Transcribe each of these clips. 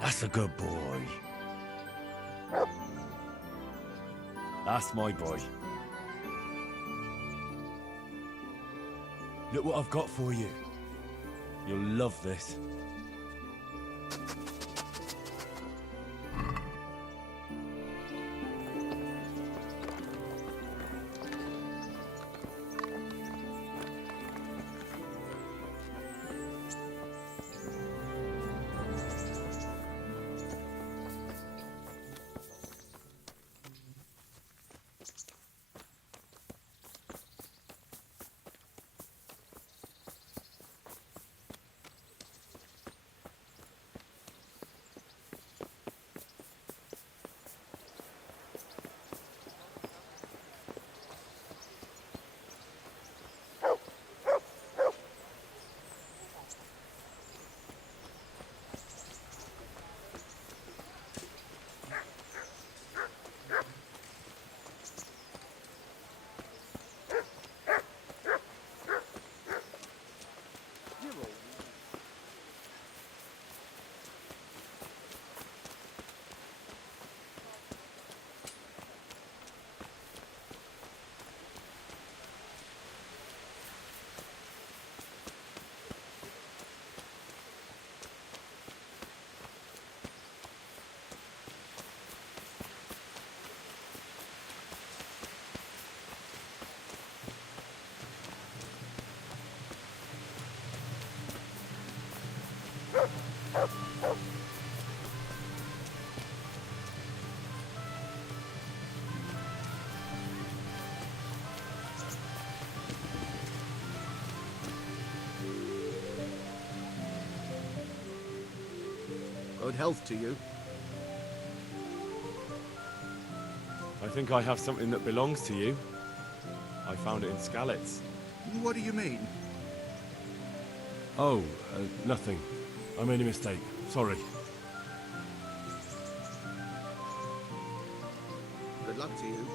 That's a good boy. That's my boy. Look what I've got for you. You'll love this. Good health to you. I think I have something that belongs to you. I found it in Skalitz. What do you mean? Oh, nothing. I made a mistake. Sorry. Good luck to you.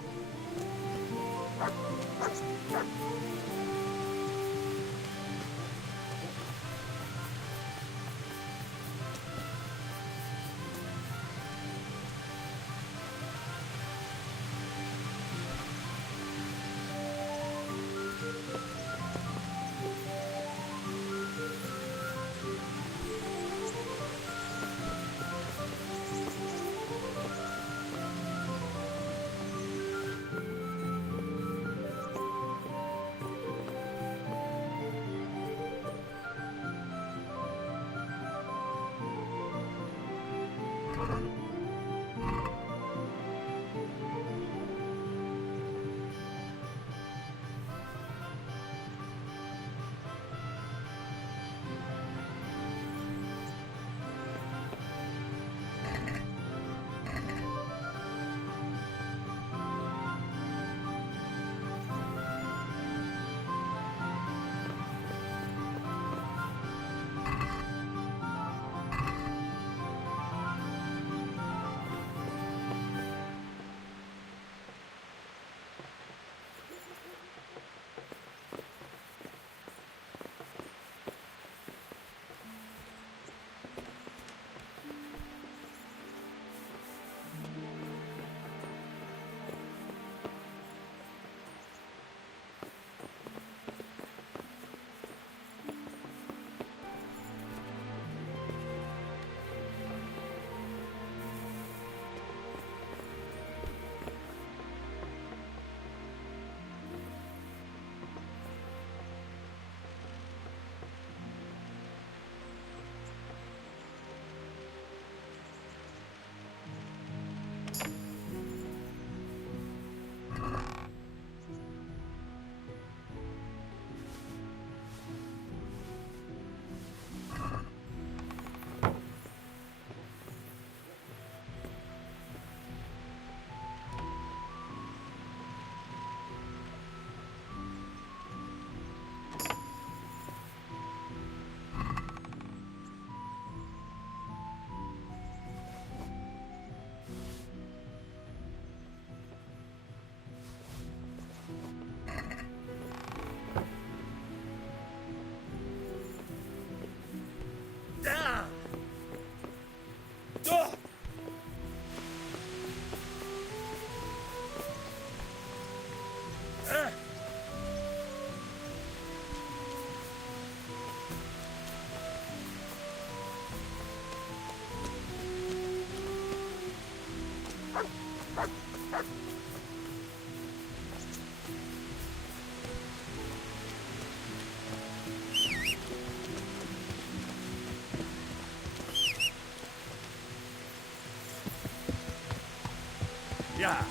Yeah.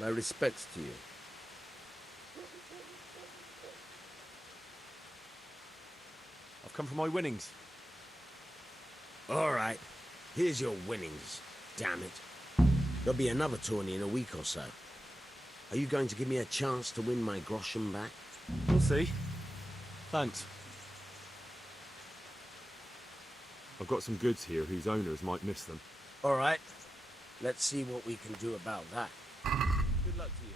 My respects to you. I've come for my winnings. All right, here's your winnings, damn it. There'll be another tourney in a week or so. Are you going to give me a chance to win my groschen back? We'll see. Thanks. I've got some goods here whose owners might miss them. All right, let's see what we can do about that. Good luck to you.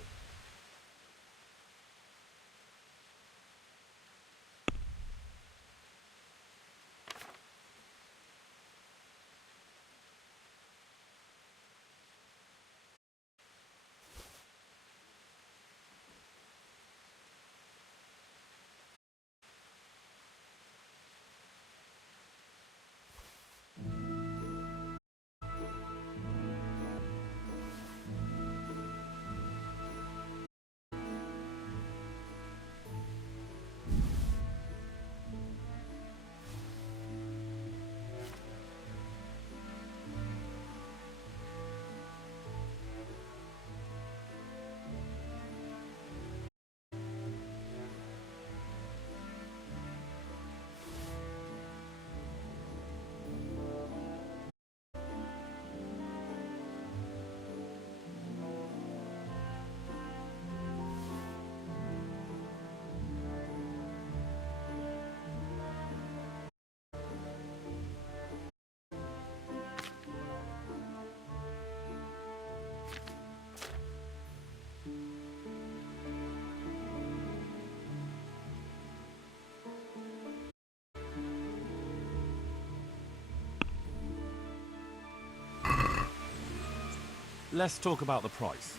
Let's talk about the price.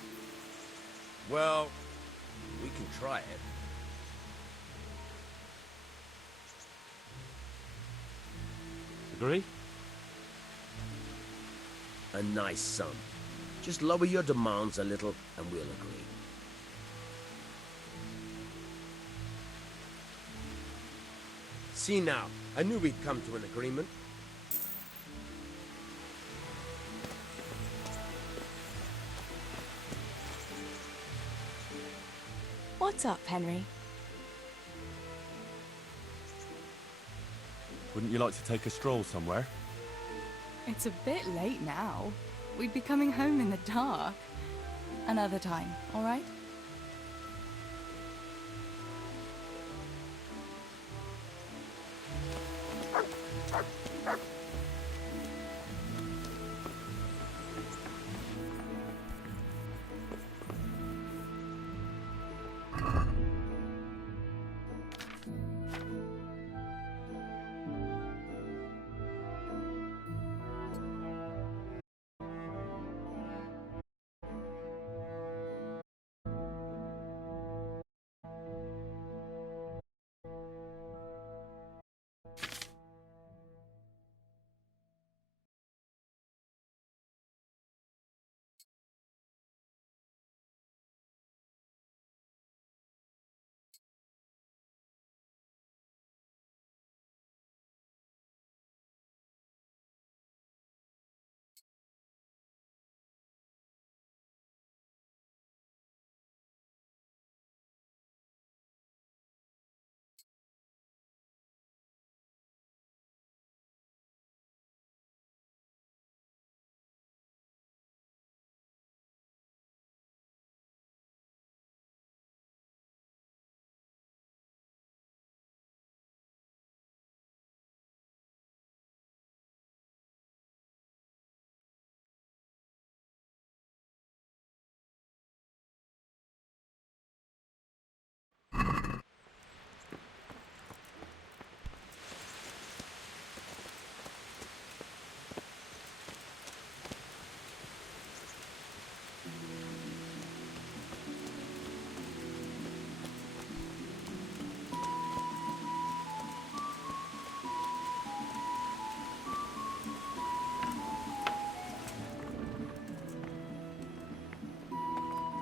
Well, we can try it. Agree? A nice sum. Just lower your demands a little and we'll agree. See now, I knew we'd come to an agreement. What's up, Henry? Wouldn't you like to take a stroll somewhere? It's a bit late now. We'd be coming home in the dark. Another time, all right?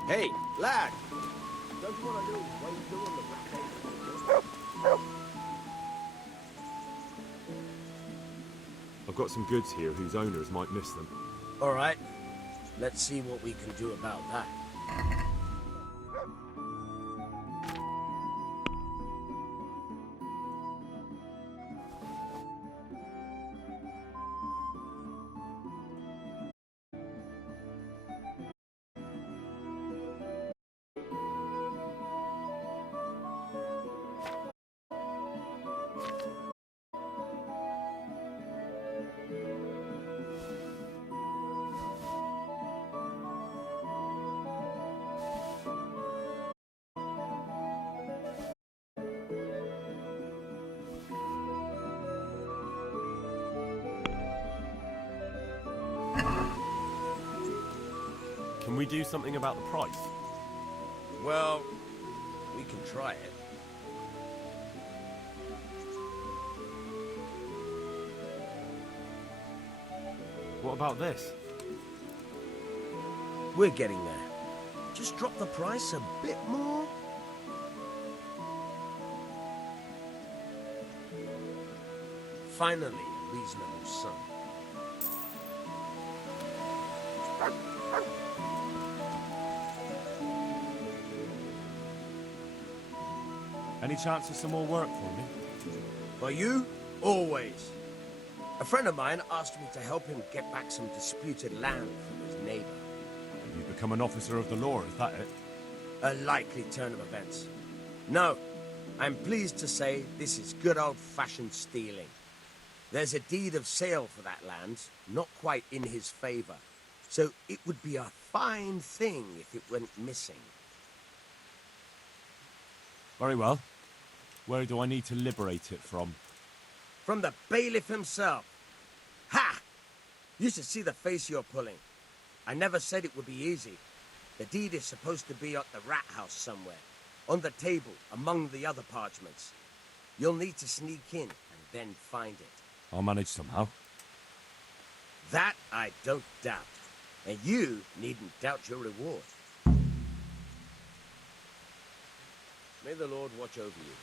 Hey, lad! Don't you want to know what you do on the rat? I've got some goods here whose owners might miss them. All right, let's see what we can do about that. Can we do something about the price? Well, we can try it. What about this? We're getting there. Just drop the price a bit more. Finally, a reasonable sum. Any chance of some more work for me? For you, always. A friend of mine asked me to help him get back some disputed land from his neighbor. You've become an officer of the law, is that it? A likely turn of events. No, I'm pleased to say this is good old-fashioned stealing. There's a deed of sale for that land, not quite in his favor. So it would be a fine thing if it went missing. Very well. Where do I need to liberate it from? From the bailiff himself. Ha! You should see the face you're pulling. I never said it would be easy. The deed is supposed to be at the rat house somewhere, on the table, among the other parchments. You'll need to sneak in and then find it. I'll manage somehow. That I don't doubt. And you needn't doubt your reward. May the Lord watch over you.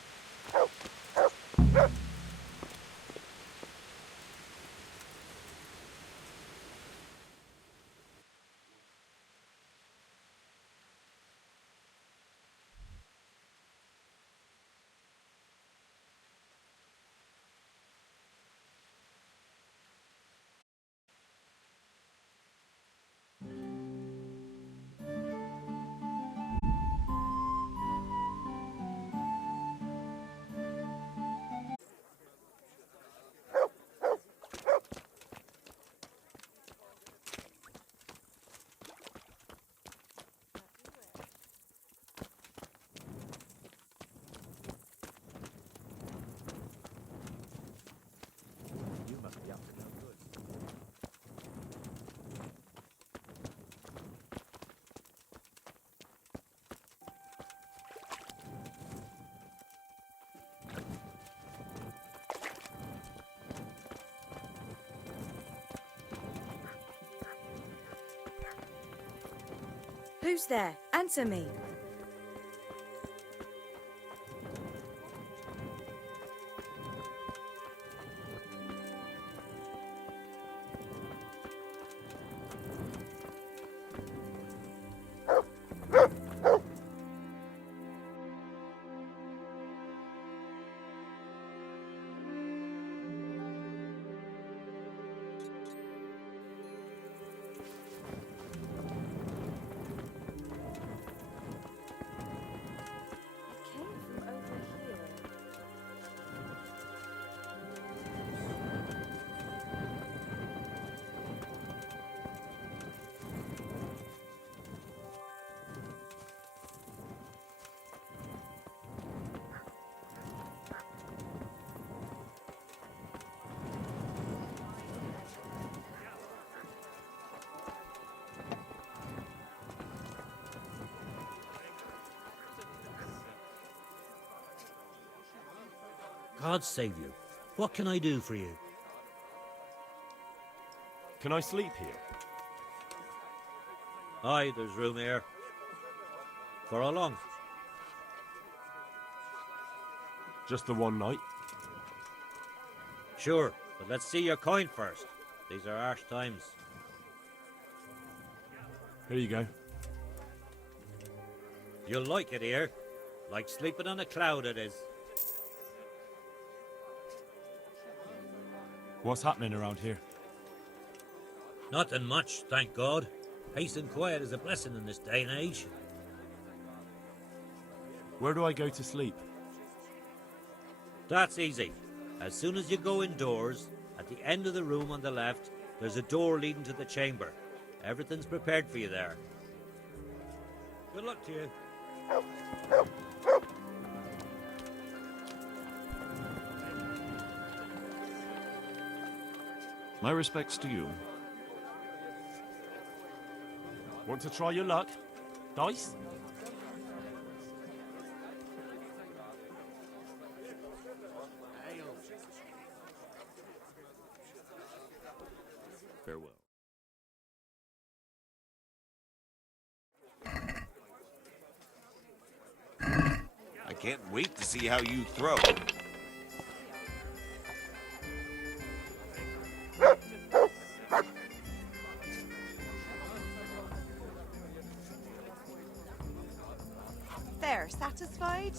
Who's there? Answer me. God save you. What can I do for you? Can I sleep here? Aye, there's room here. For how long? Just the one night. Sure, but let's see your coin first. These are harsh times. Here you go. You'll like it here. Like sleeping on a cloud it is. What's happening around here? Nothing much, thank God. Peace and quiet is a blessing in this day and age. Where do I go to sleep? That's easy. As soon as you go indoors, at the end of the room on the left, there's a door leading to the chamber. Everything's prepared for you there. Good luck to you. My respects to you. Want to try your luck? Dice? Farewell. I can't wait to see how you throw. There, satisfied?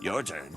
Your turn.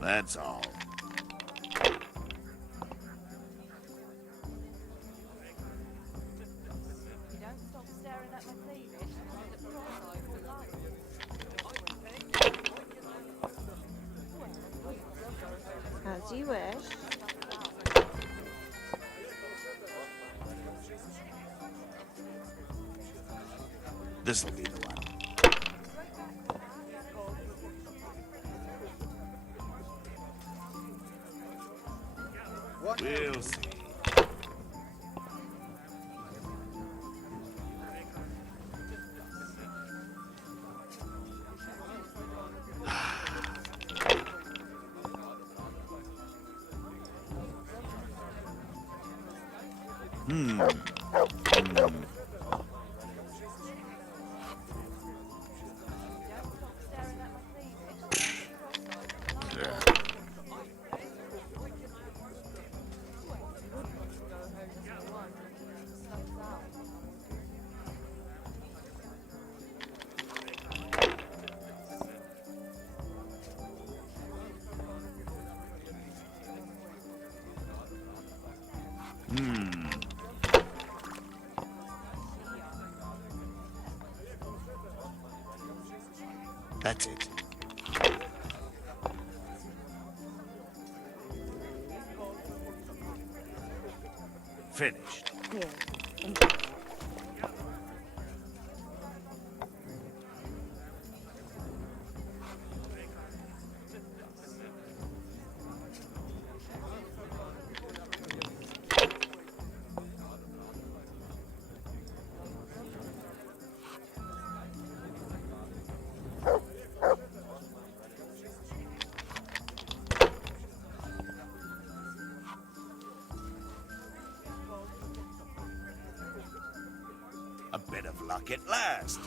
That's all. You don't stop staring at my cleavage. As you wish. This'll be the one. What? We'll see. That's it. Finished. Here. A bit of luck at last.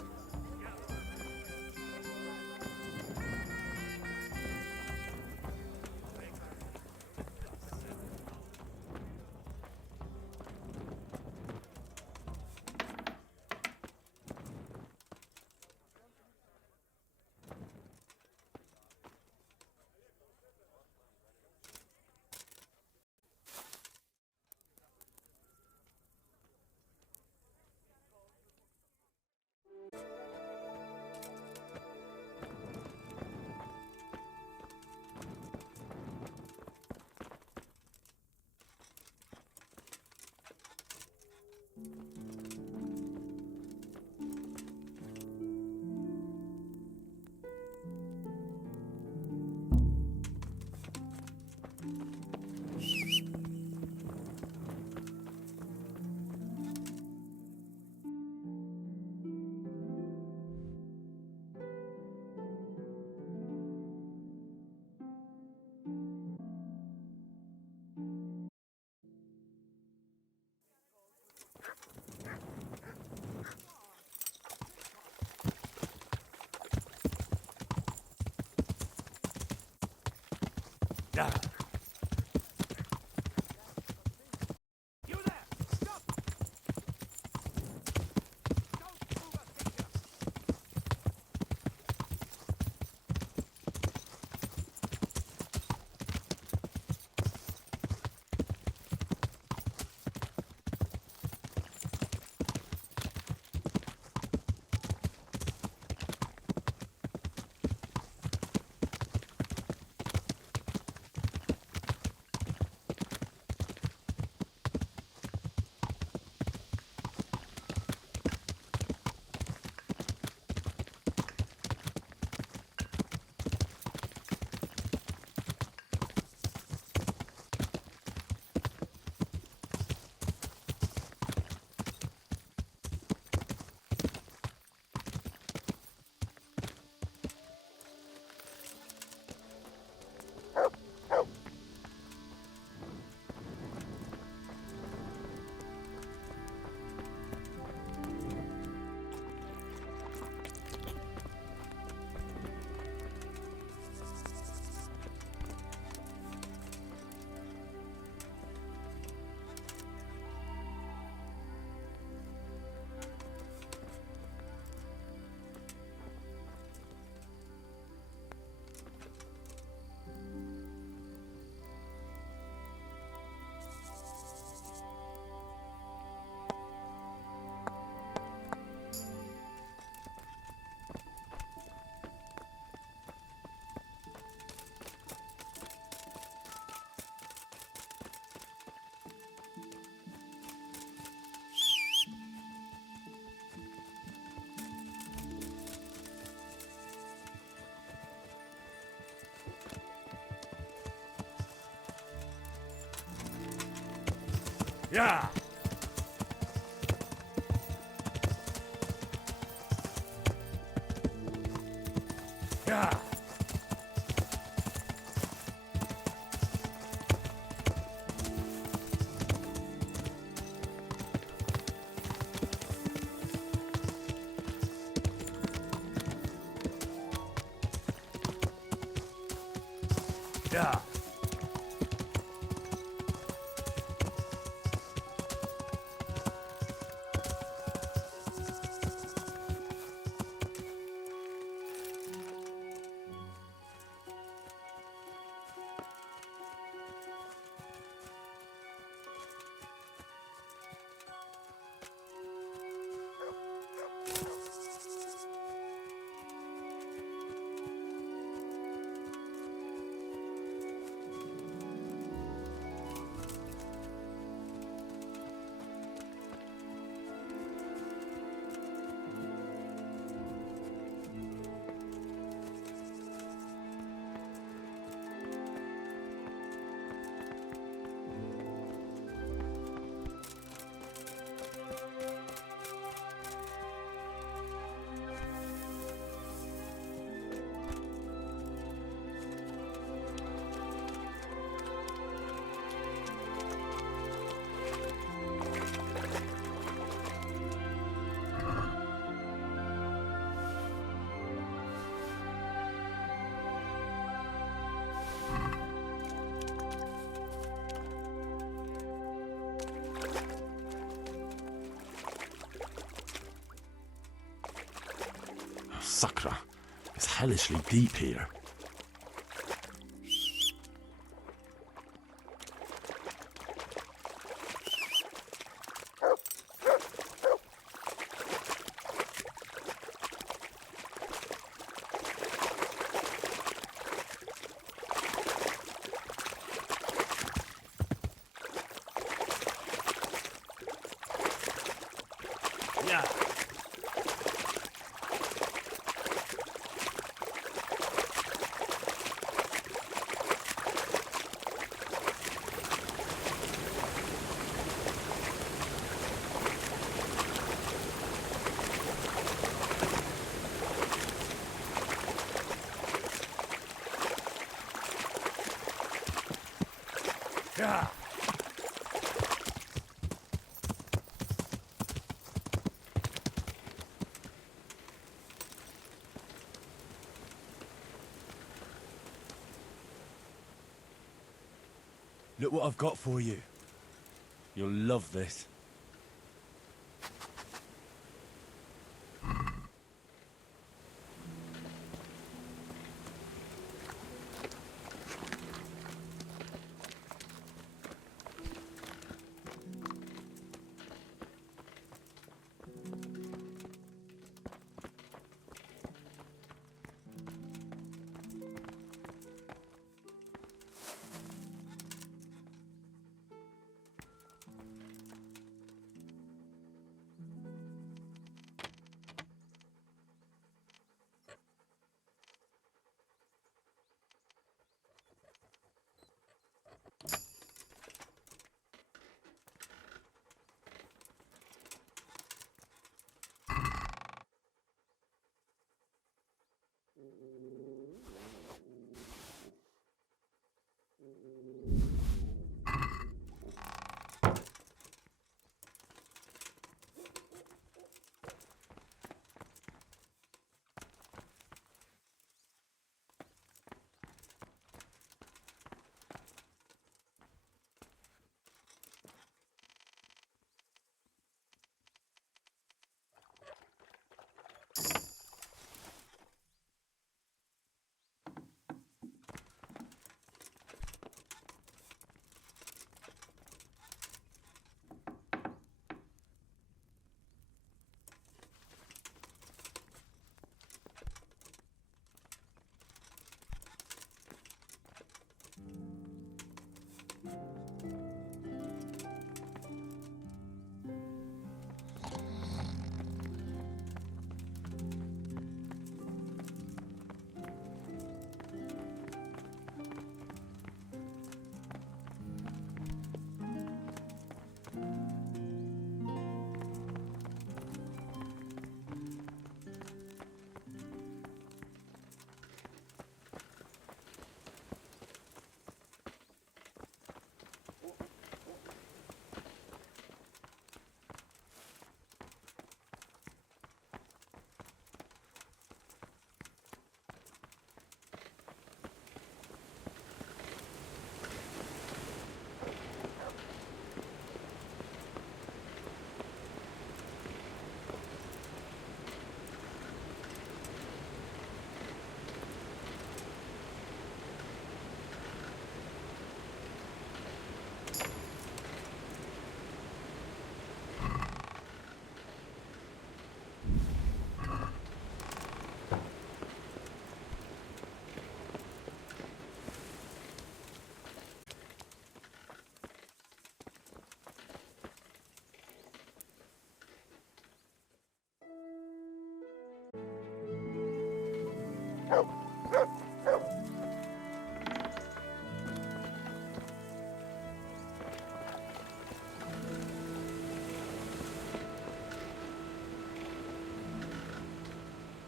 Yeah. Yeah. Yeah. Sakra. It's hellishly deep here. Yeah. Yeah. Look what I've got for you. You'll love this.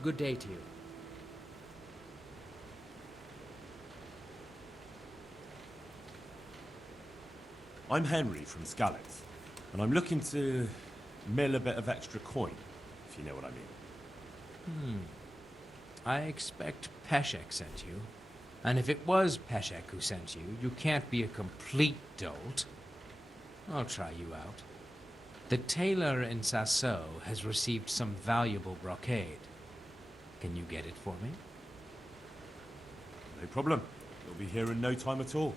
Good day to you. I'm Henry from Skalitz, and I'm looking to mill a bit of extra coin, if you know what I mean. I expect Peshek sent you. And if it was Peshek who sent you, you can't be a complete dolt. I'll try you out. The tailor in Sasso has received some valuable brocade. Can you get it for me? No problem. You'll be here in no time at all.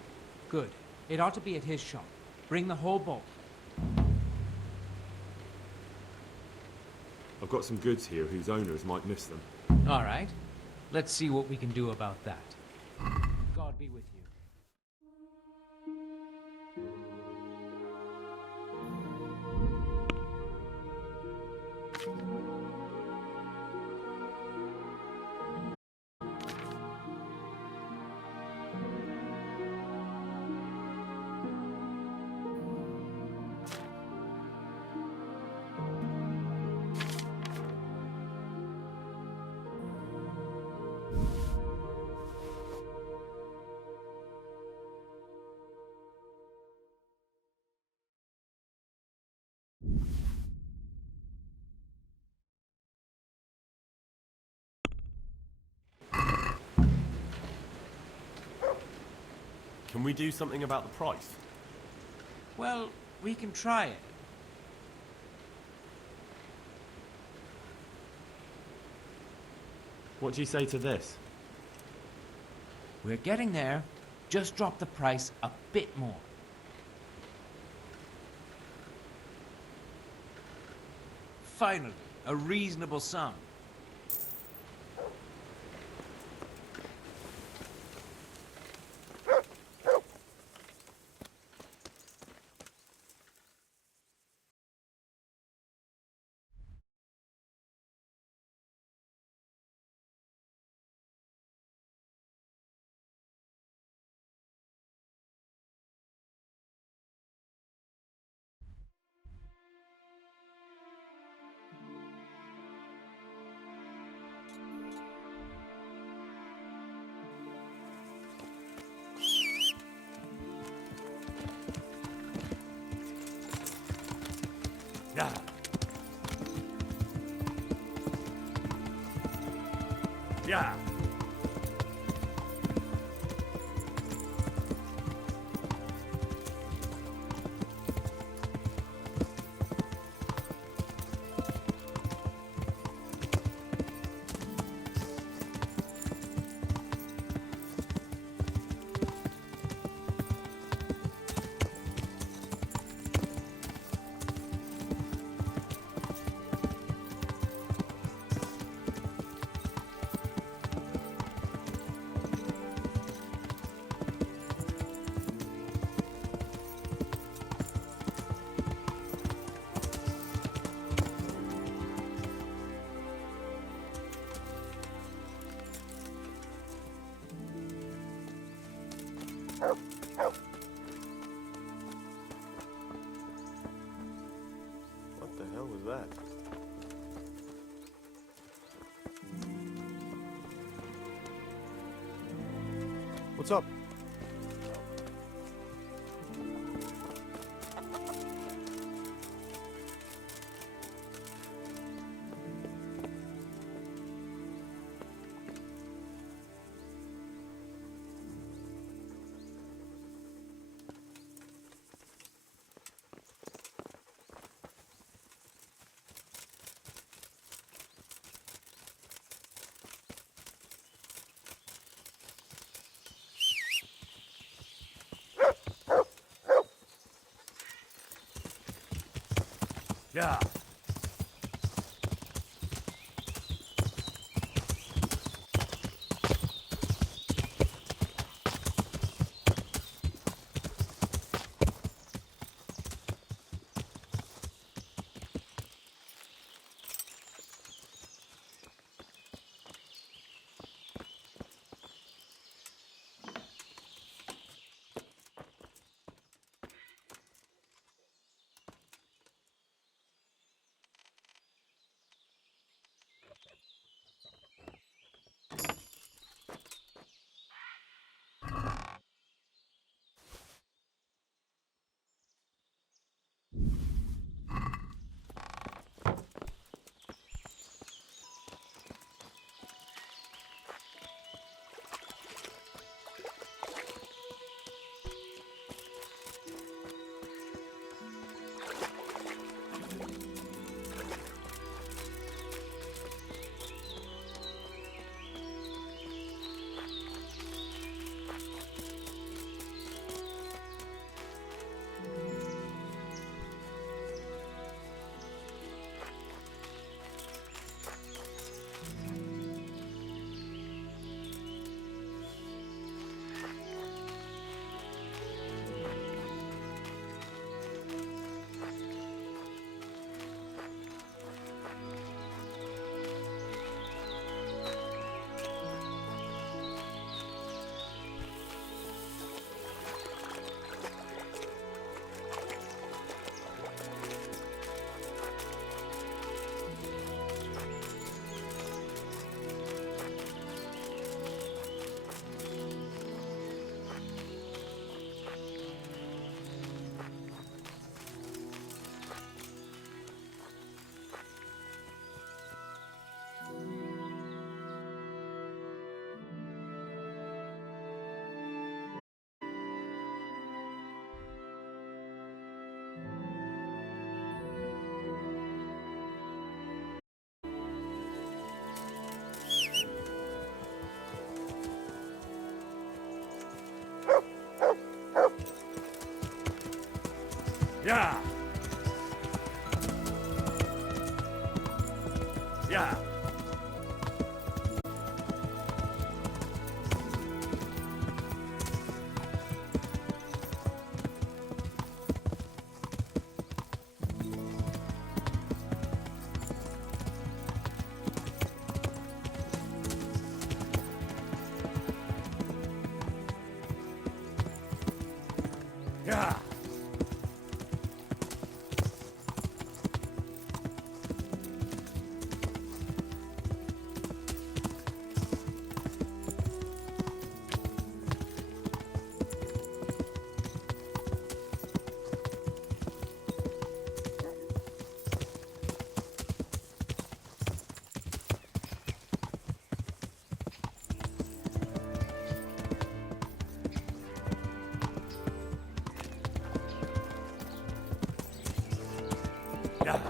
Good. It ought to be at his shop. Bring the whole bulk. I've got some goods here whose owners might miss them. All right. Let's see what we can do about that. God be with you. Can we do something about the price? Well, we can try it. What do you say to this? We're getting there. Just drop the price a bit more. Finally, a reasonable sum. Yeah. Yeah. What the hell was that? What's up? Yeah. Yeah. Yeah. Yeah. Yeah.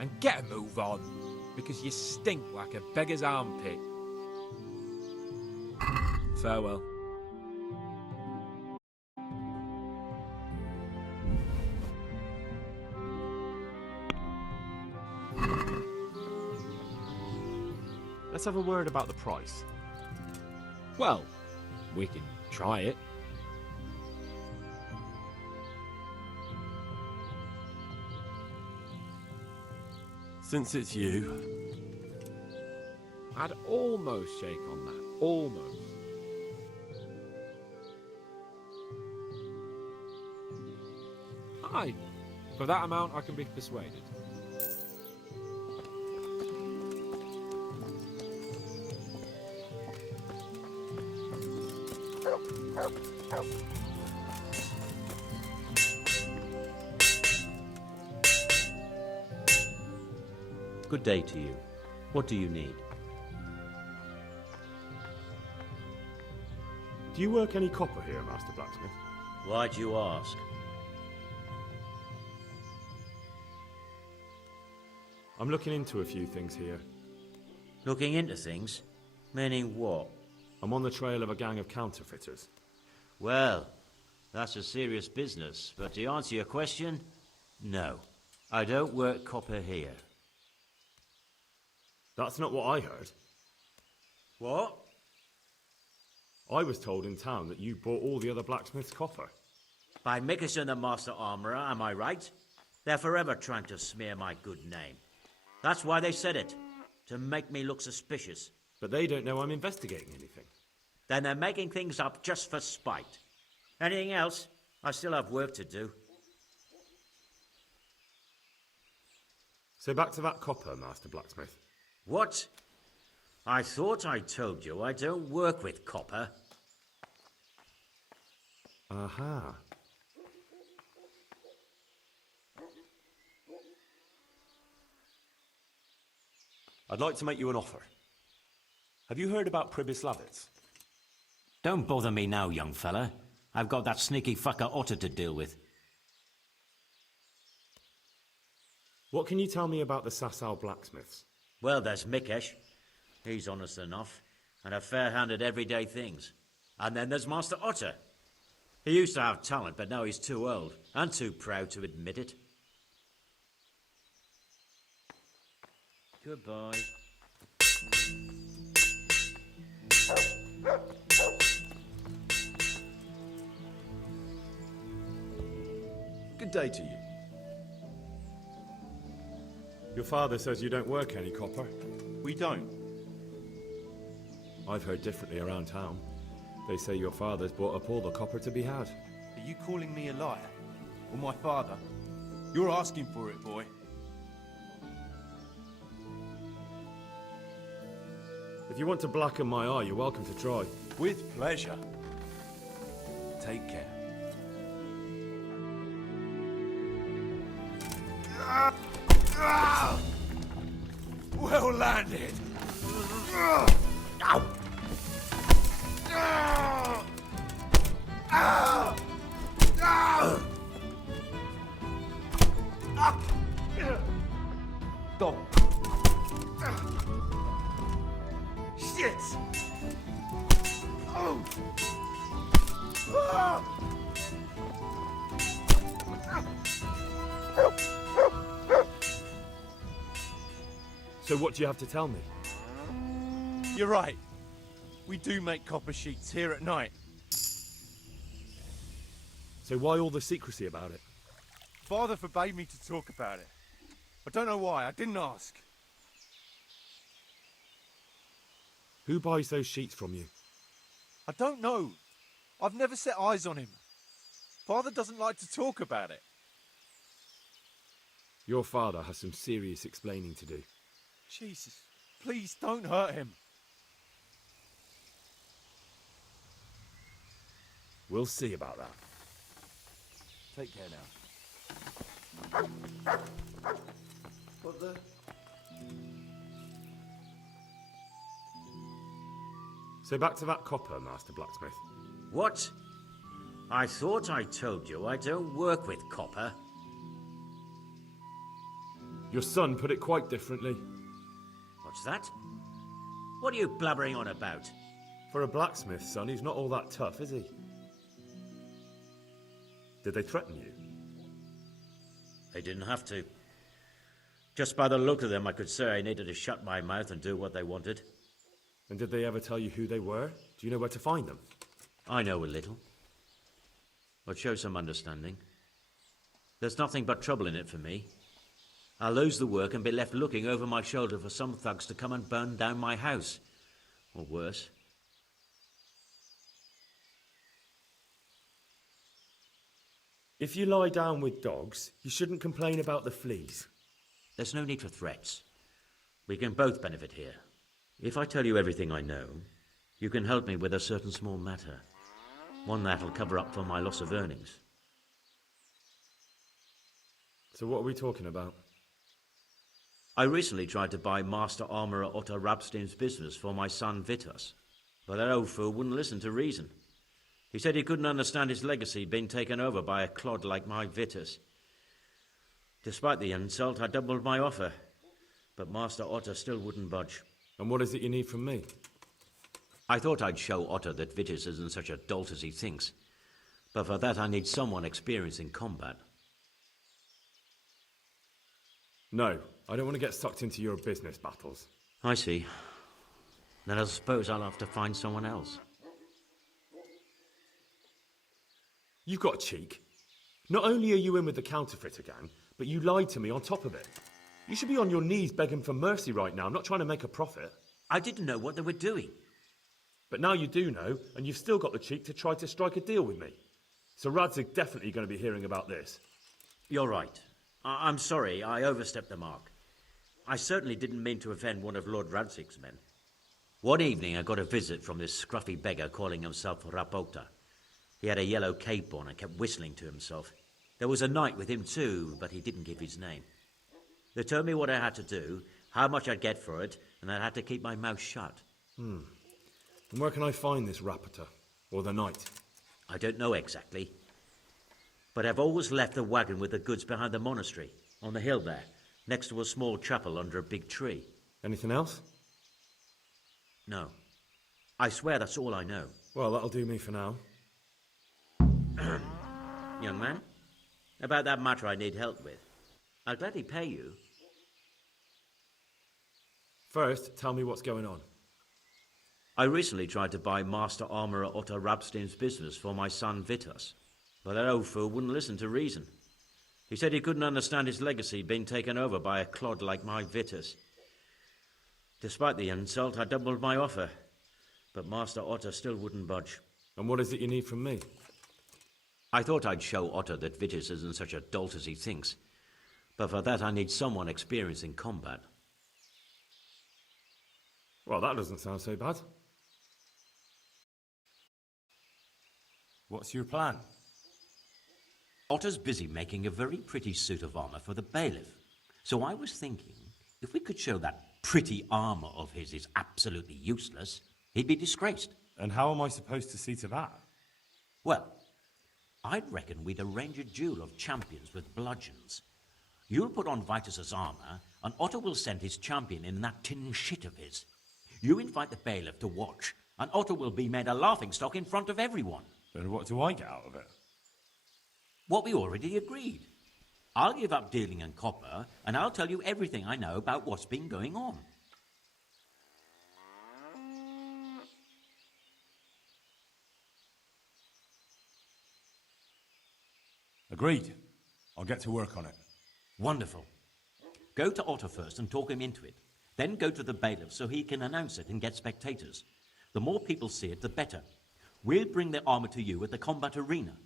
And get a move on, because you stink like a beggar's armpit. Farewell. Let's have a word about the price. Well, we can try it. Since it's you, I'd almost shake on that. Almost. Aye. For that amount, I can be persuaded. Good day to you. What do you need? do you work any copper here, Master Blacksmith? Why'd you ask? I'm looking into a few things here. Looking into things? Meaning what? I'm on the trail of a gang of counterfeiters. Well, that's a serious business, but to answer your question, no. I don't work copper here. That's not what I heard. What? I was told in town that you bought all the other blacksmiths' copper. By Mickelson the Master Armourer, am I right? They're forever trying to smear my good name. That's why they said it, to make me look suspicious. But they don't know I'm investigating anything. Then they're making things up just for spite. Anything else? I still have work to do. So back to that copper, Master Blacksmith. What? I thought I told you I don't work with copper. Aha. I'd like to make you an offer. Have you heard about Pribyslavitz? Don't bother me now, young fella. I've got that sneaky fucker Otter to deal with. What can you tell me about the Sasau blacksmiths? Well, there's Mikesh. He's honest enough, and a fair-hand at everyday things. And then there's Master Otter. He used to have talent, but now he's too old, and too proud to admit it. Goodbye. Good day to you. Your father says you don't work any copper. We don't. I've heard differently around town. They say your father's bought up all the copper to be had. Are you calling me a liar? Or my father? You're asking for it, boy. If you want to blacken my eye, you're welcome to try. With pleasure. Take care. Well landed. Stop. Shit! Oh. So what do you have to tell me? You're right. We do make copper sheets here at night. So why all the secrecy about it? Father forbade me to talk about it. I don't know why. I didn't ask. Who buys those sheets from you? I don't know. I've never set eyes on him. Father doesn't like to talk about it. Your father has some serious explaining to do. Jesus, please don't hurt him. We'll see about that. Take care now. What the? So back to that copper, Master Blacksmith. What? I thought I told you I don't work with copper. Your son put it quite differently. What's that? What are you blabbering on about? For a blacksmith, son, he's not all that tough, is he? Did they threaten you? They didn't have to. Just by the look of them, I could say I needed to shut my mouth and do what they wanted. And did they ever tell you who they were? Do you know where to find them? I know a little. But show some understanding. There's nothing but trouble in it for me. I'll lose the work and be left looking over my shoulder for some thugs to come and burn down my house. Or worse. If you lie down with dogs, you shouldn't complain about the fleas. There's no need for threats. We can both benefit here. If I tell you everything I know, you can help me with a certain small matter. One that'll cover up for my loss of earnings. So what are we talking about? I recently tried to buy Master Armourer Otto Rabstein's business for my son Vitus, but that old fool wouldn't listen to reason. He said he couldn't understand his legacy being taken over by a clod like my Vitus. Despite the insult, I doubled my offer, but Master Otto still wouldn't budge. And what is it you need from me? I thought I'd show Otto that Vitus isn't such a dolt as he thinks, but for that I need someone experienced in combat. No, I don't want to get sucked into your business battles. I see. Then I suppose I'll have to find someone else. You've got cheek. Not only are you in with the counterfeiter gang, but you lied to me on top of it. You should be on your knees begging for mercy right now. I'm not trying to make a profit. I didn't know what they were doing. But now you do know, and you've still got the cheek to try to strike a deal with me. So Radzig's definitely going to be hearing about this. You're right. I'm sorry, I overstepped the mark. I certainly didn't mean to offend one of Lord Radzig's men. One evening I got a visit from this scruffy beggar calling himself Rapota. He had a yellow cape on and kept whistling to himself. There was a knight with him too, but he didn't give his name. They told me what I had to do, how much I'd get for it, and I'd have to keep my mouth shut. And where can I find this raptor? Or the knight? I don't know exactly. But I've always left the wagon with the goods behind the monastery, on the hill there, next to a small chapel under a big tree. Anything else? No. I swear that's all I know. Well, that'll do me for now. Young man, about that matter I need help with. I'll gladly pay you. First, tell me what's going on. I recently tried to buy Master Armourer Otto Rabstein's business for my son Vitus, but that old fool wouldn't listen to reason. He said he couldn't understand his legacy being taken over by a clod like my Vitus. Despite the insult, I doubled my offer, but Master Otto still wouldn't budge. And what is it you need from me? I thought I'd show Otto that Vitus isn't such a dolt as he thinks, but for that I need someone experienced in combat. Well, that doesn't sound so bad. What's your plan? Otto's busy making a very pretty suit of armor for the bailiff. So I was thinking, if we could show that pretty armor of his is absolutely useless, he'd be disgraced. And how am I supposed to see to that? Well, I'd reckon we'd arrange a duel of champions with bludgeons. You'll put on Vitus's armor, and Otto will send his champion in that tin shit of his. You invite the bailiff to watch, and Otto will be made a laughingstock in front of everyone. And what do I get out of it? What we already agreed. I'll give up dealing in copper, and I'll tell you everything I know about what's been going on. Agreed. I'll get to work on it. Wonderful. Go to Otto first and talk him into it. Then go to the bailiff so he can announce it and get spectators. The more people see it, the better. We'll bring the armor to you at the combat arena.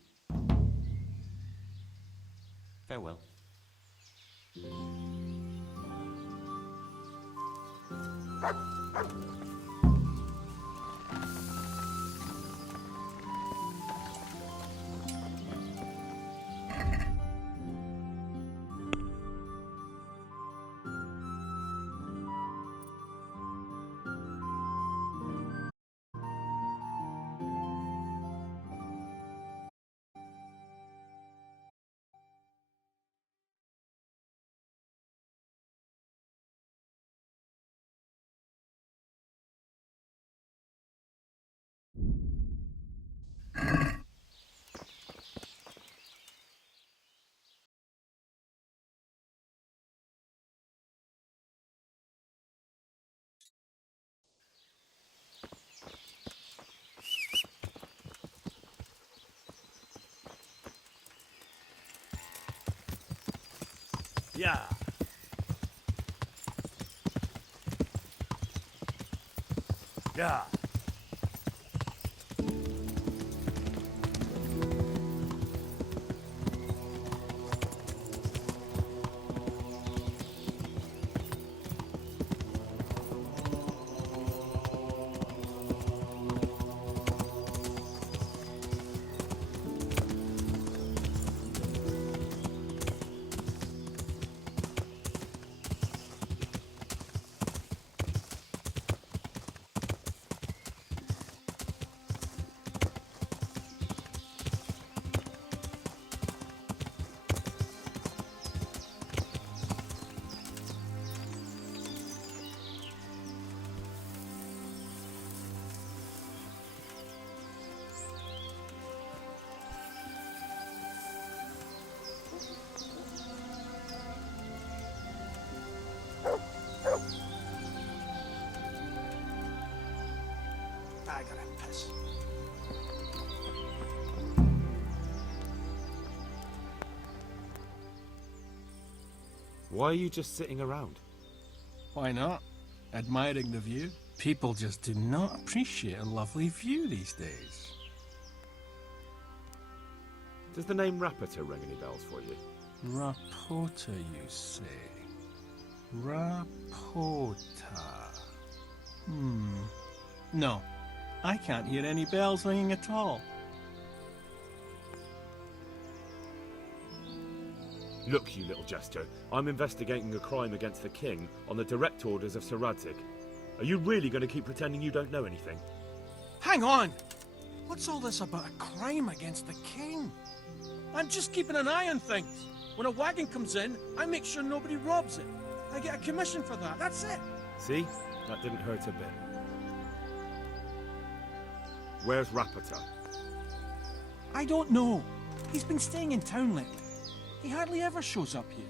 Farewell. Yeah. Yeah. I gotta piss. Why are you just sitting around? Why not? Admiring the view. People just do not appreciate a lovely view these days. Does the name Rapita ring any bells for you? Rapota, you say? Rapota. No, I can't hear any bells ringing at all. Look, you little jester, I'm investigating a crime against the king on the direct orders of Sir Radzig. Are you really going to keep pretending you don't know anything? Hang on! What's all this about a crime against the king? I'm just keeping an eye on things. When a wagon comes in, I make sure nobody robs it. I get a commission for that, that's it. See? That didn't hurt a bit. Where's Rapata? I don't know. He's been staying in town lately. He hardly ever shows up here.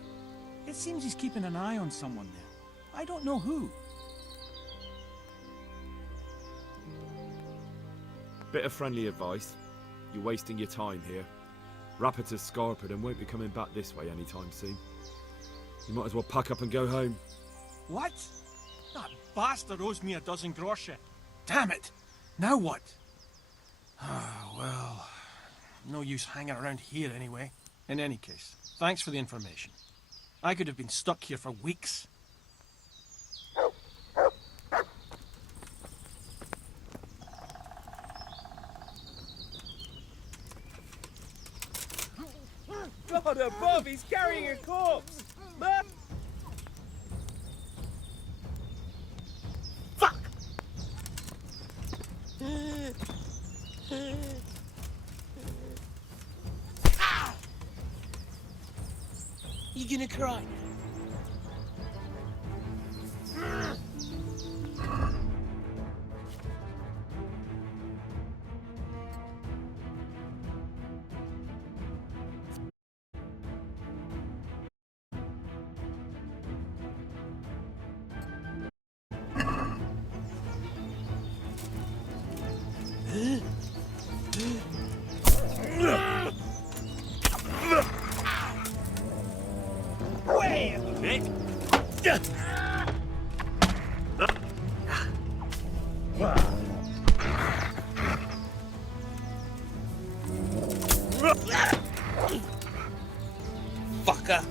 It seems he's keeping an eye on someone there. I don't know who. Bit of friendly advice. You're wasting your time here. Rapata's scarpered and won't be coming back this way anytime soon. You might as well pack up and go home. What? That bastard owes me a dozen groschen. Damn it! Now what? Ah, well, no use hanging around here anyway. In any case, thanks for the information. I could have been stuck here for weeks. God above, he's carrying a corpse! Fuck! You gonna cry? Wait a minute! Fucker!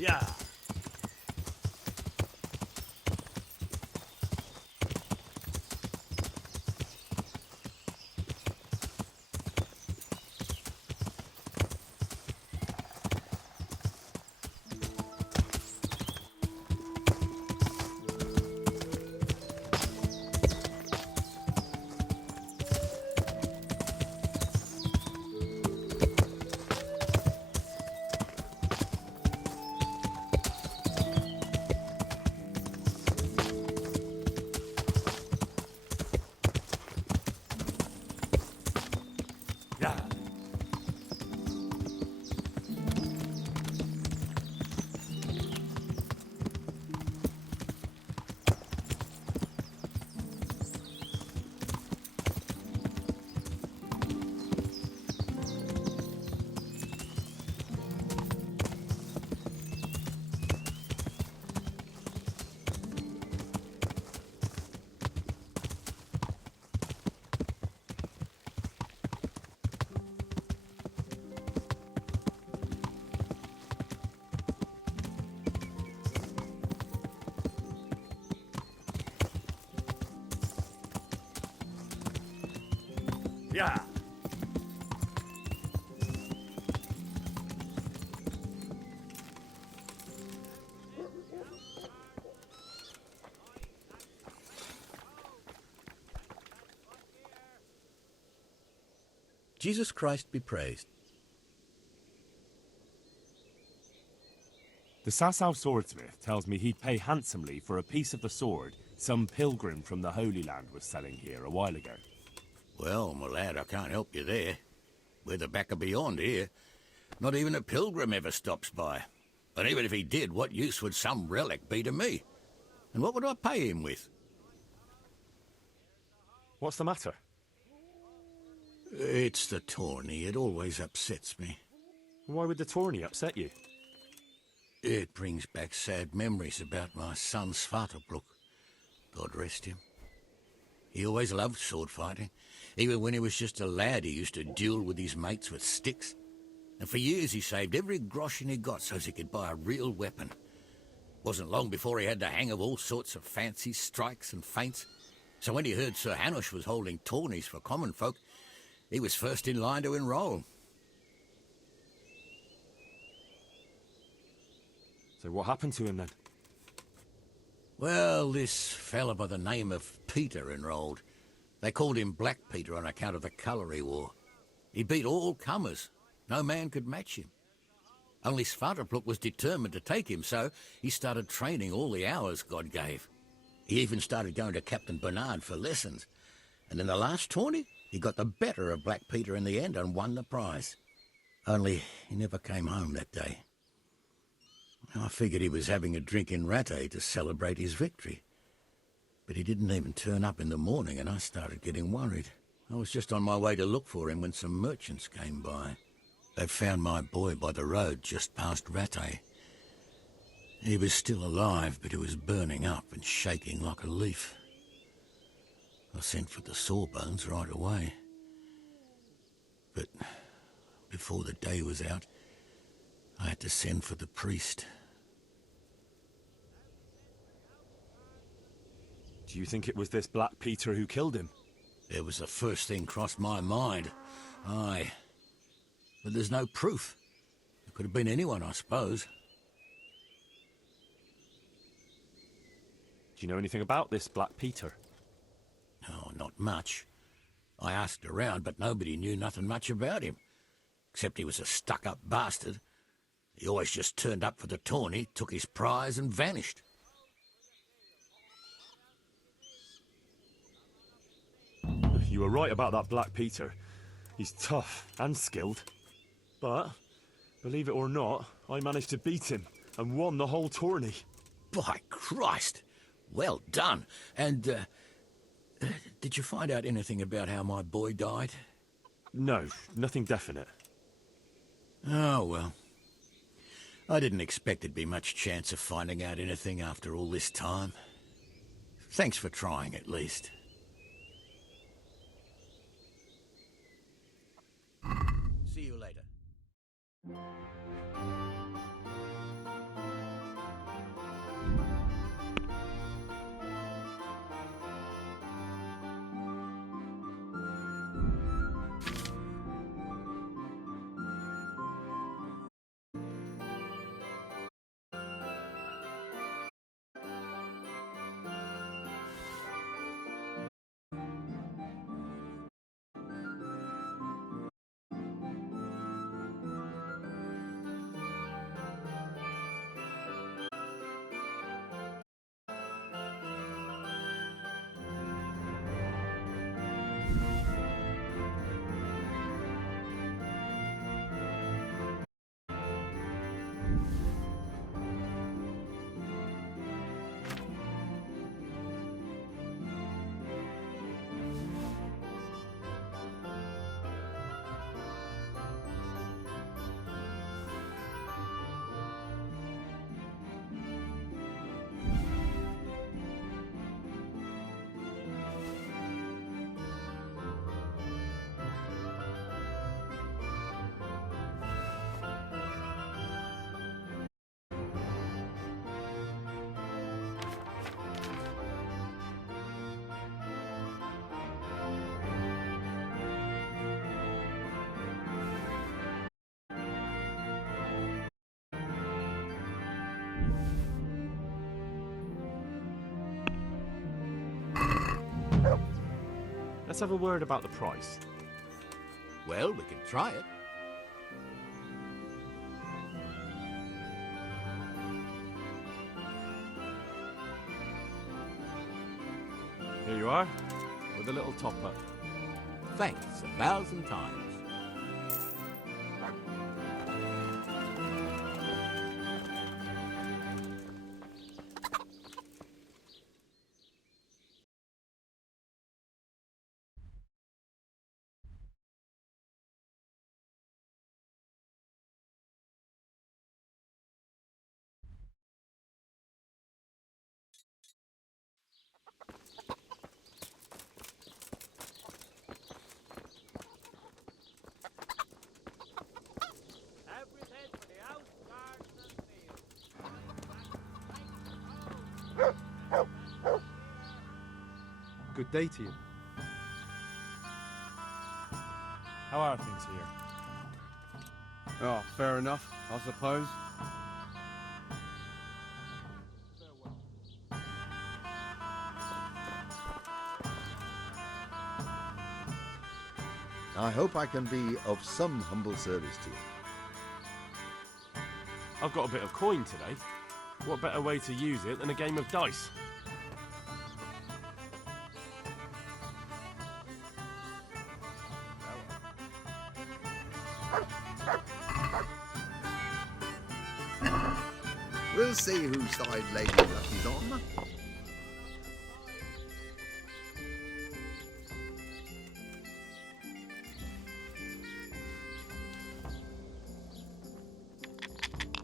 Yeah. Yeah. Yeah. Jesus Christ be praised. The Sasau swordsmith tells me he'd pay handsomely for a piece of the sword some pilgrim from the Holy Land was selling here a while ago. Well, my lad, I can't help you there. We're the back of beyond here. Not even a pilgrim ever stops by. And even if he did, what use would some relic be to me? And what would I pay him with? What's the matter? It's the tourney. It always upsets me. Why would the tourney upset you? It brings back sad memories about my son Svartalbrook. God rest him. He always loved sword fighting. Even when he was just a lad, he used to duel with his mates with sticks. And for years he saved every groschen he got so he could buy a real weapon. Wasn't long before he had the hang of all sorts of fancy strikes and feints. So when he heard Sir Hanush was holding tourneys for common folk, he was first in line to enroll. So what happened to him then? Well, this fella by the name of Peter enrolled. They called him Black Peter on account of the colour he wore. He beat all comers. No man could match him. Only Svartalbrook was determined to take him, so he started training all the hours God gave. He even started going to Captain Bernard for lessons. And in the last tourney, he got the better of Black Peter in the end and won the prize. Only he never came home that day. I figured he was having a drink in Rattay to celebrate his victory. But he didn't even turn up in the morning, and I started getting worried. I was just on my way to look for him when some merchants came by. They found my boy by the road just past Rattay. He was still alive, but he was burning up and shaking like a leaf. I sent for the sawbones right away. But before the day was out, I had to send for the priest. Do you think it was this Black Peter who killed him? It was the first thing crossed my mind. Aye. But there's no proof. It could have been anyone, I suppose. Do you know anything about this Black Peter? Oh, not much. I asked around, but nobody knew nothing much about him. Except he was a stuck-up bastard. He always just turned up for the tourney, took his prize and vanished. You were right about that Black Peter. He's tough and skilled. But, believe it or not, I managed to beat him and won the whole tourney. By Christ! Well done. And, did you find out anything about how my boy died? No, nothing definite. Oh, well. I didn't expect there'd be much chance of finding out anything after all this time. Thanks for trying, at least. See you later. Let's have a word about the price. Well, we can try it. Here you are, with a little top-up. Thanks 1,000 times. Good day to you. How are things here? Oh, fair enough, I suppose. I hope I can be of some humble service to you. I've got a bit of coin today. What better way to use it than a game of dice? We'll see whose side Lady Luck is on.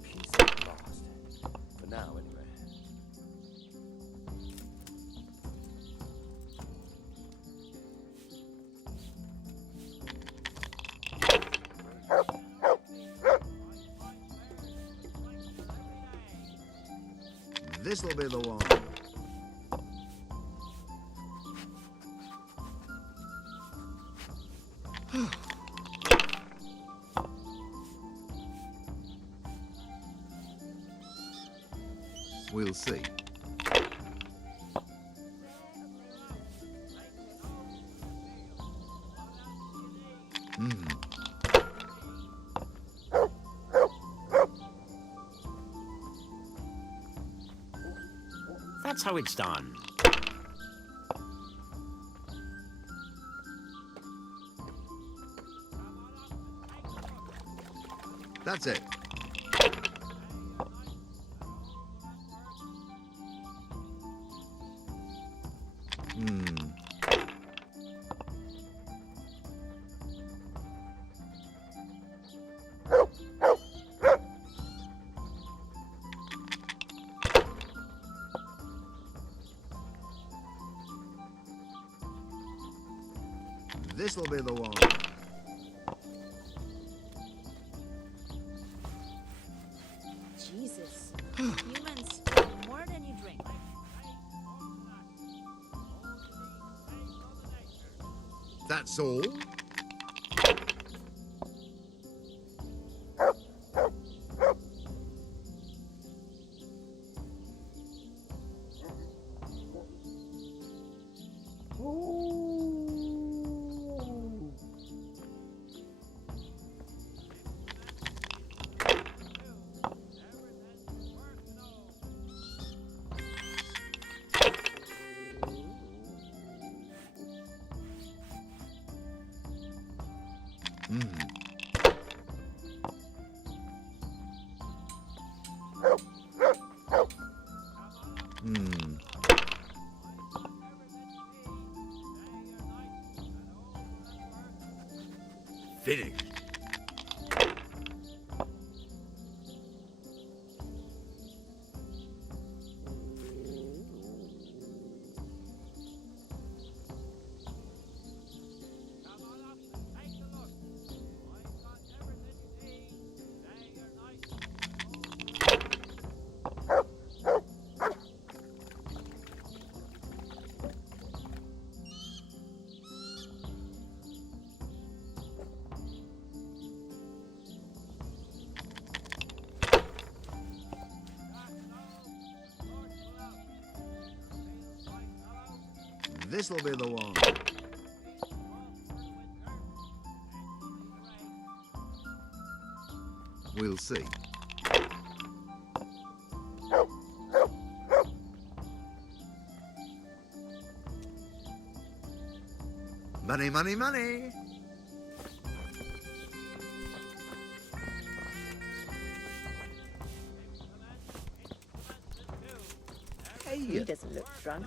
Piece of bastard. For now, anyway. This'll be the one. We'll see. That's how it's done. That's it. This'll be the one. Jesus. Humans, more than you drink. That's all. Finished. This'll be the one. We'll see. Money, money, money! He doesn't look drunk.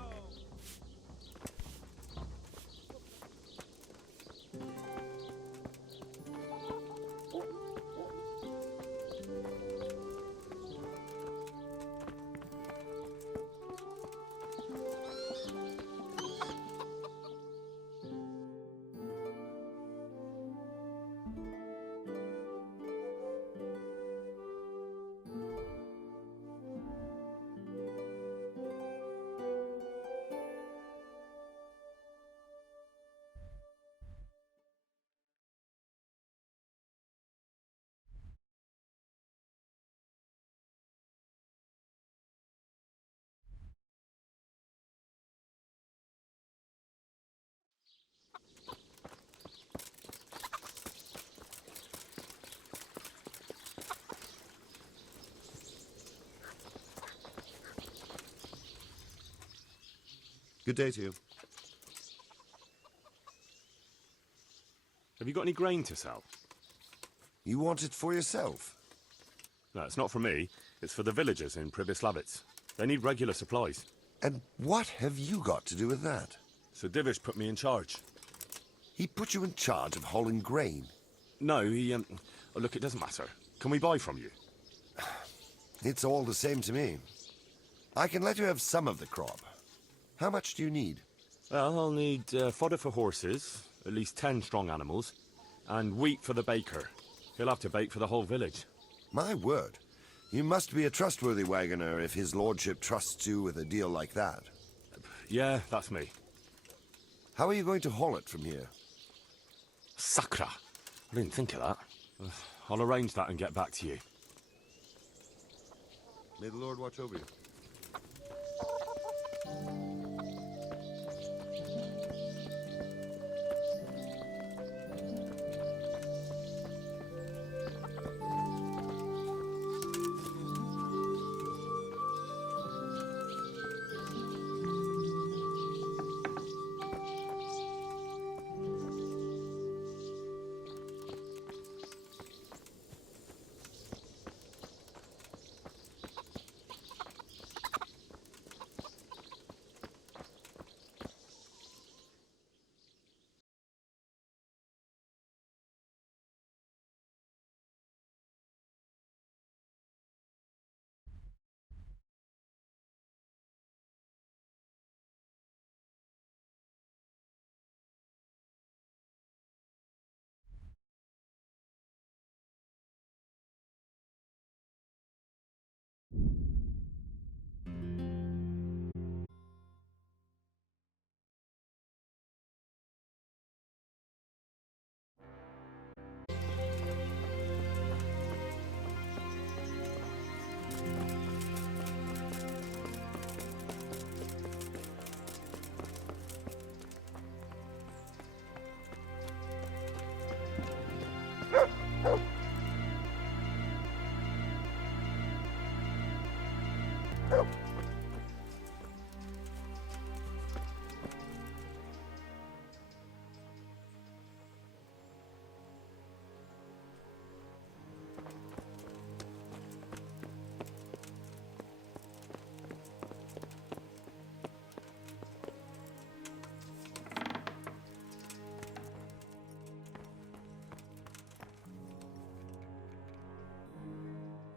Good day to you. Have you got any grain to sell? You want it for yourself? No, it's not for me. It's for the villagers in Pribyslavitz. They need regular supplies. And what have you got to do with that? So Divish put me in charge. He put you in charge of hauling grain? No, he, oh, look, it doesn't matter. Can we buy from you? It's all the same to me. I can let you have some of the crop. How much do you need? Well, I'll need fodder for horses, at least 10 strong animals, and wheat for the baker. He'll have to bake for the whole village. My word. You must be a trustworthy wagoner if his lordship trusts you with a deal like that. Yeah, that's me. How are you going to haul it from here? Sakra! I didn't think of that. I'll arrange that and get back to you. May the Lord watch over you.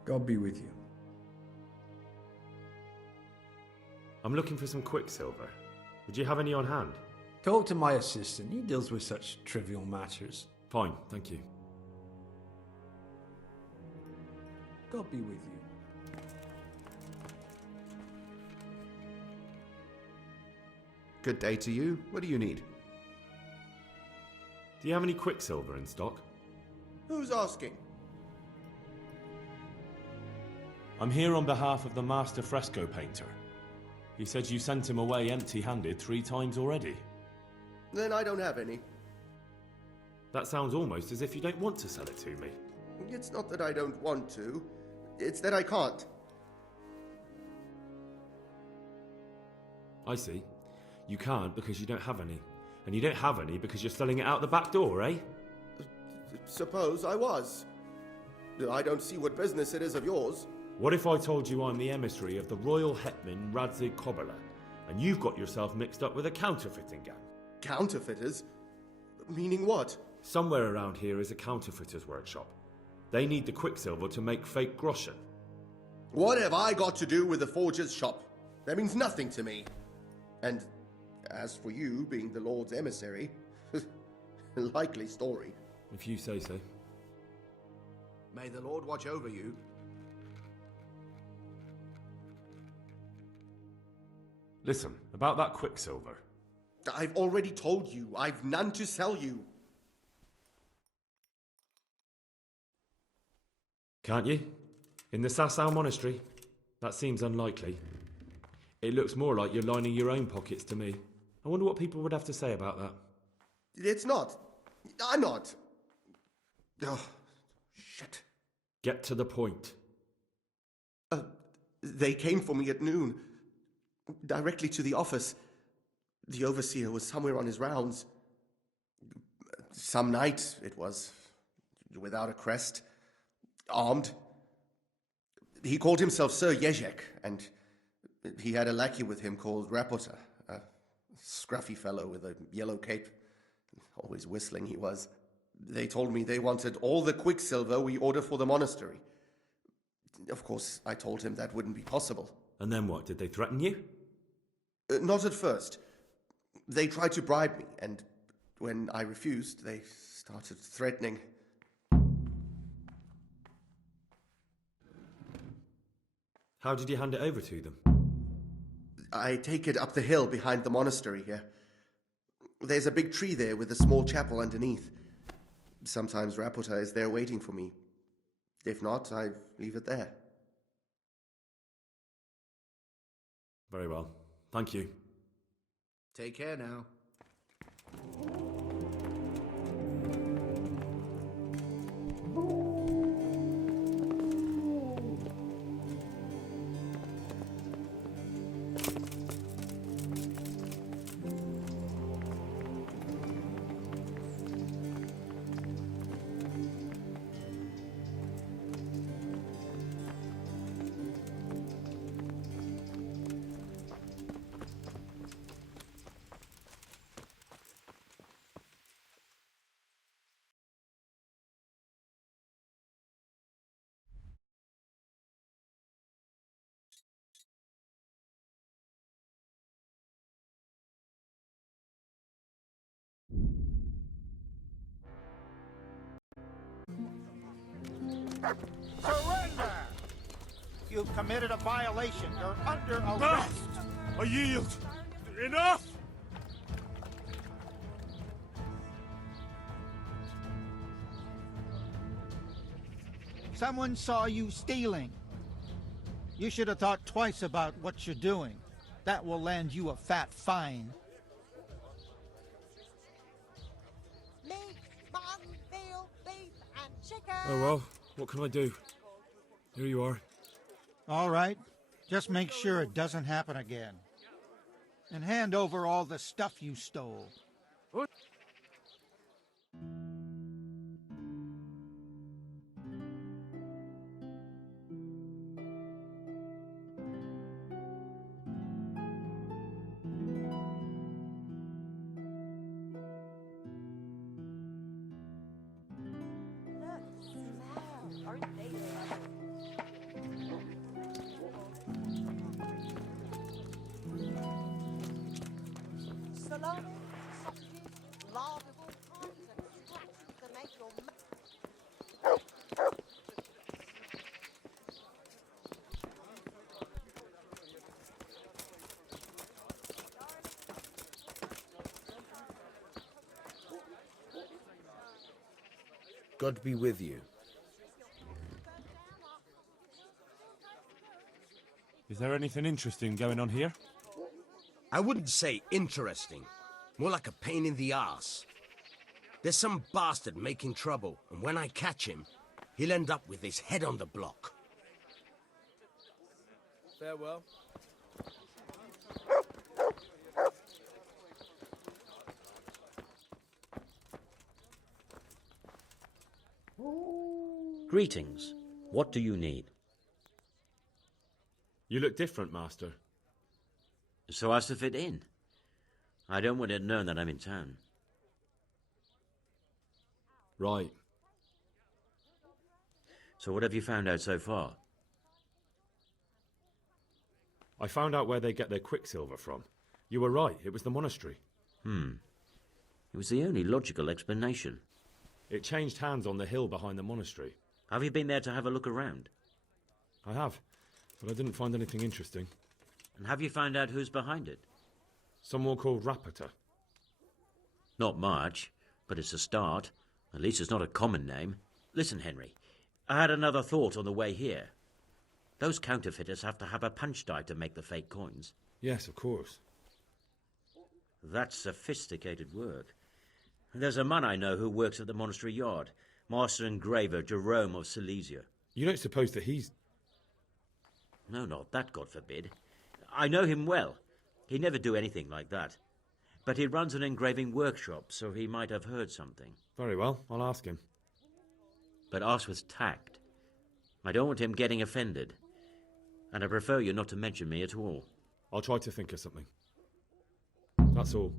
God be with you. I'm looking for some quicksilver. Would you have any on hand? Talk to my assistant. He deals with such trivial matters. Fine, thank you. God be with you. Good day to you. What do you need? Do you have any quicksilver in stock? Who's asking? I'm here on behalf of the master fresco painter. He said you sent him away empty-handed 3 times already. Then I don't have any. That sounds almost as if you don't want to sell it to me. It's not that I don't want to. It's that I can't. I see. You can't because you don't have any. And you don't have any because you're selling it out the back door, eh? Suppose I was. I don't see what business it is of yours. What if I told you I'm the emissary of the Royal Hetman Radzig Kobyla, and you've got yourself mixed up with a counterfeiting gang? Counterfeiters? Meaning what? Somewhere around here is a counterfeiter's workshop. They need the quicksilver to make fake groschen. What have I got to do with the forger's shop? That means nothing to me. And as for you being the Lord's emissary, likely story. If you say so. May the Lord watch over you. Listen, about that quicksilver. I've already told you, I've none to sell you. Can't you? In the Sasau Monastery? That seems unlikely. It looks more like you're lining your own pockets to me. I wonder what people would have to say about that. It's not. I'm not. Oh, shit. Get to the point. They came for me at noon. Directly to the office. The overseer was somewhere on his rounds. Some night, it was. Without a crest. Armed. He called himself Sir Jezek, and he had a lackey with him called Rapota, a scruffy fellow with a yellow cape. Always whistling he was. They told me they wanted all the quicksilver we order for the monastery. Of course, I told him that wouldn't be possible. And then what? Did they threaten you? Not at first. They tried to bribe me, and when I refused, they started threatening. How did you hand it over to them? I take it up the hill behind the monastery here. There's a big tree there with a small chapel underneath. Sometimes Rapota is there waiting for me. If not, I leave it there. Very well. Thank you. Take care now. Surrender! You've committed a violation. You're under arrest. I yield. Enough! Someone saw you stealing. You should have thought twice about what you're doing. That will land you a fat fine. Meat, mutton, veal, beef, and chicken. Oh well, what can I do? Here you are. All right. Just make sure it doesn't happen again. And hand over all the stuff you stole. Salami, sausages, lard of all kinds, and scratches to make your God be with you. Is there anything interesting going on here? I wouldn't say interesting. More like a pain in the arse. There's some bastard making trouble, and when I catch him, he'll end up with his head on the block. Farewell. Greetings. What do you need? You look different, Master. So as to fit in. I don't want it known that I'm in town. Right. So what have you found out so far? I found out where they get their quicksilver from. You were right, it was the monastery. It was the only logical explanation. It changed hands on the hill behind the monastery. Have you been there to have a look around? I have, but I didn't find anything interesting. And have you found out who's behind it? Someone called Rapita. Not much, but it's a start. At least it's not a common name. Listen, Henry, I had another thought on the way here. Those counterfeiters have to have a punch die to make the fake coins. Yes, of course. That's sophisticated work. There's a man I know who works at the monastery yard, Master Engraver Jerome of Silesia. You don't suppose that he's... No, not that, God forbid. I know him well. He'd never do anything like that. But he runs an engraving workshop, so he might have heard something. Very well, I'll ask him. But ask with tact. I don't want him getting offended. And I prefer you not to mention me at all. I'll try to think of something. That's all.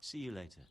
See you later.